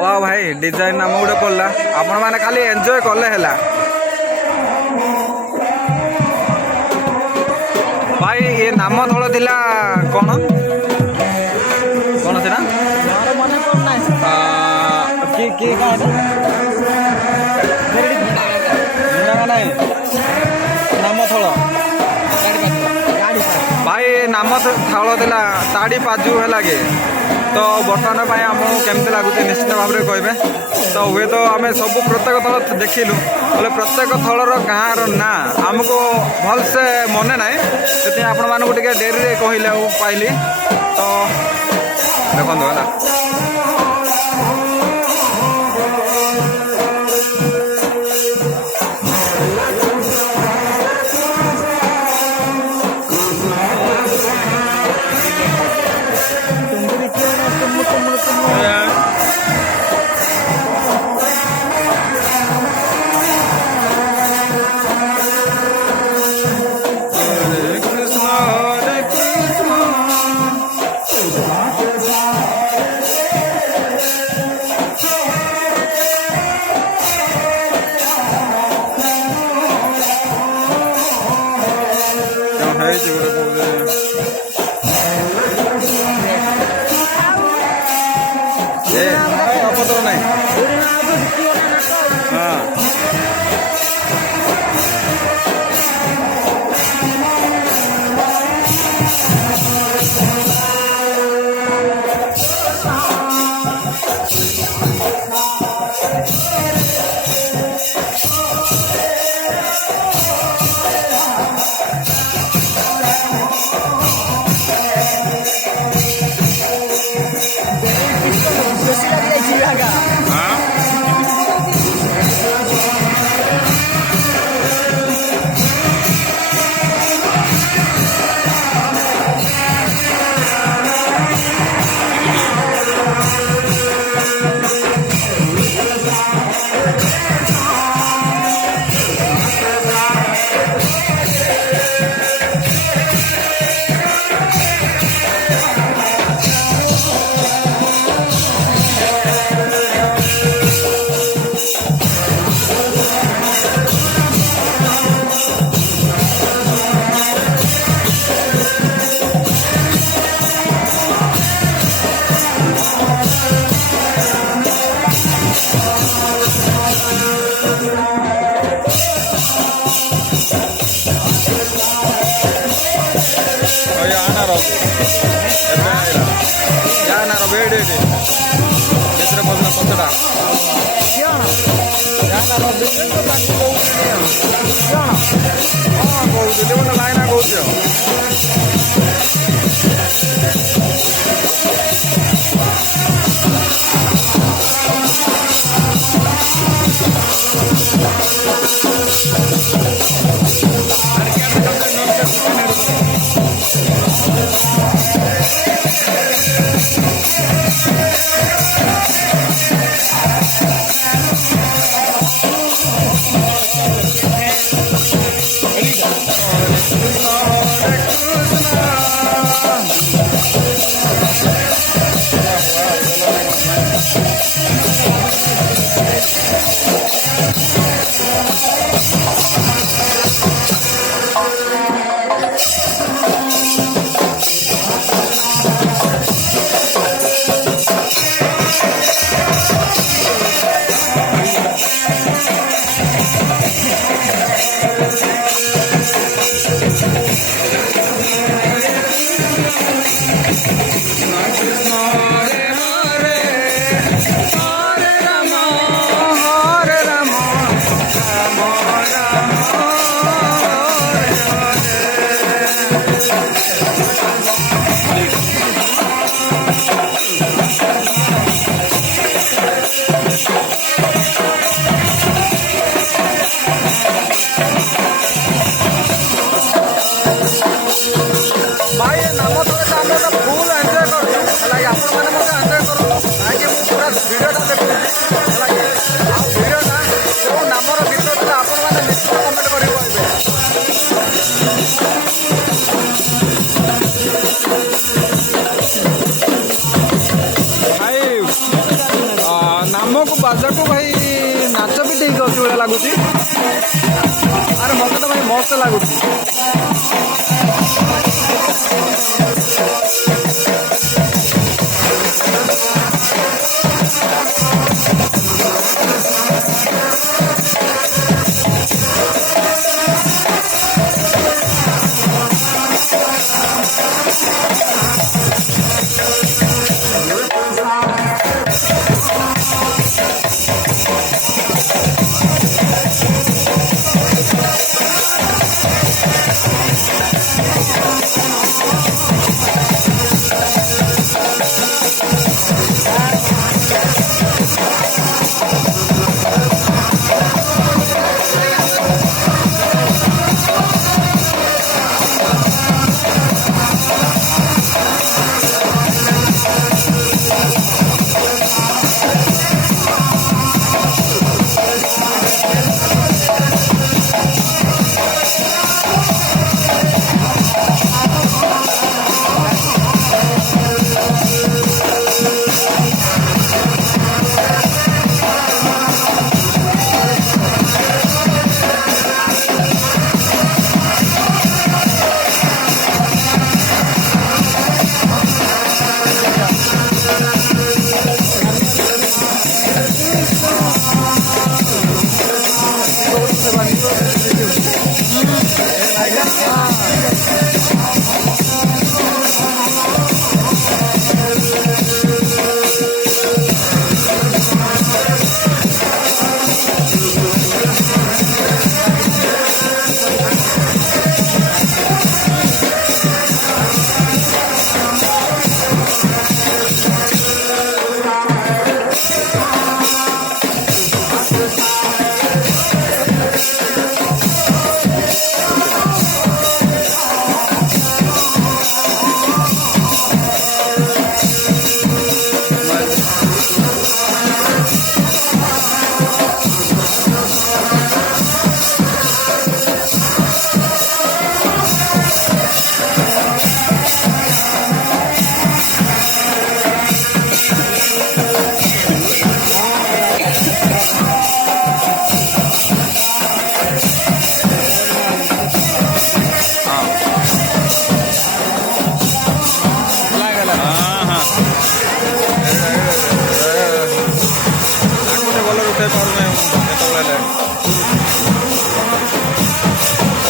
वाह भाई डिजाइन नाम गोटे पड़ा आपण मैंने खाली एंजॉय कले है भाई ये नाम थल थिला कौन कौन थी नाम थल भाई नाम थल थिला ताड़ी पाजु है लगे तो बर्तमान आमको केमती लगुच निश्चित भाव में कहे तो हुए तो आम सब प्रत्येक थल देखिलु बोले प्रत्येक थलर गाँव ना आमको भलसे मने ना से आपण मानक डेरी कहले पाइली तो देखो है लाइन Hare आमको बाजा को भाई नाच भी ठीक अच्छे भाई लगुच अरे मत तो भाई मस्त लगुच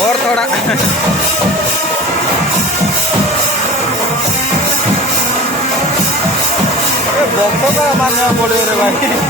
और थोड़ा बक्स का मानना पड़े रे भाई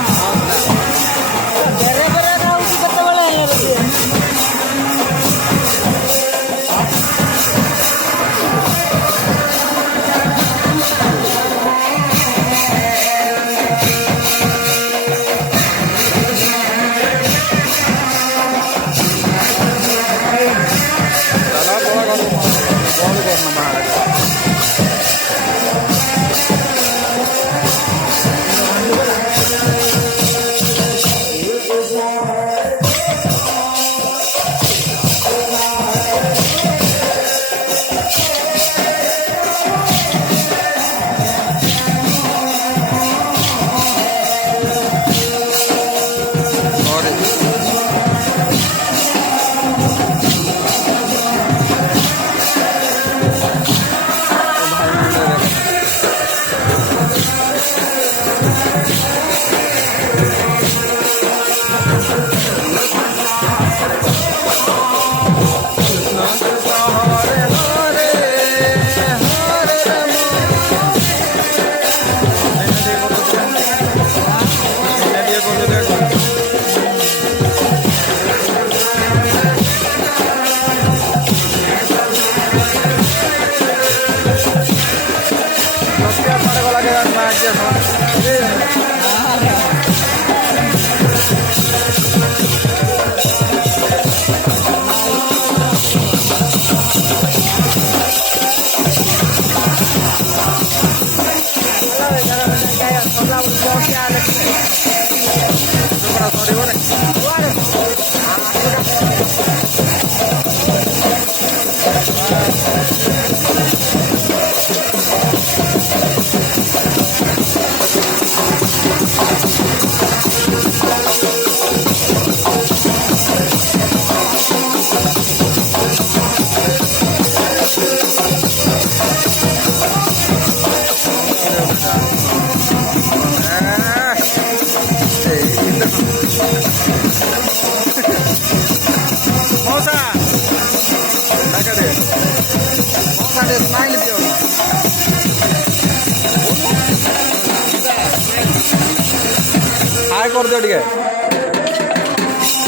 लाइक कर दियो टिके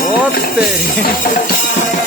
ओ तेरी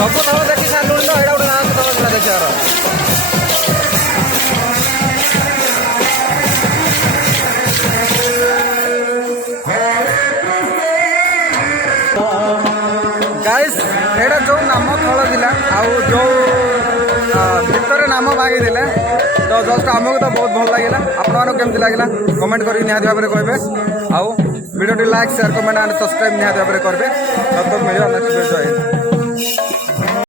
ସବୁ ଥଳ ଦେଖି ସାରିଲୁଣି ତ ଏଇଟା ଗୋଟେ ନାଁ ତଳ ଥିଲା ଦେଖିବାର ଗାଇସ୍ ଏଇଟା ଯେଉଁ ନାମ ଥଳ ଥିଲା ଆଉ ଯେଉଁ ଭିତରେ ନାମ ମାଗିଥିଲେ ତ ଜଷ୍ଟ ଆମକୁ ତ ବହୁତ ଭଲ ଲାଗିଲା ଆପଣମାନଙ୍କୁ କେମିତି ଲାଗିଲା କମେଣ୍ଟ କରିକି ନିହାତି ଭାବରେ କହିବେ ଆଉ ଭିଡ଼ିଓଟି like share comment and subscribe ନିହାତି ଭାବରେ କରିବେ ତ ମିଳିବ ନେକ୍ସଟ ଭିଡ଼ିଓ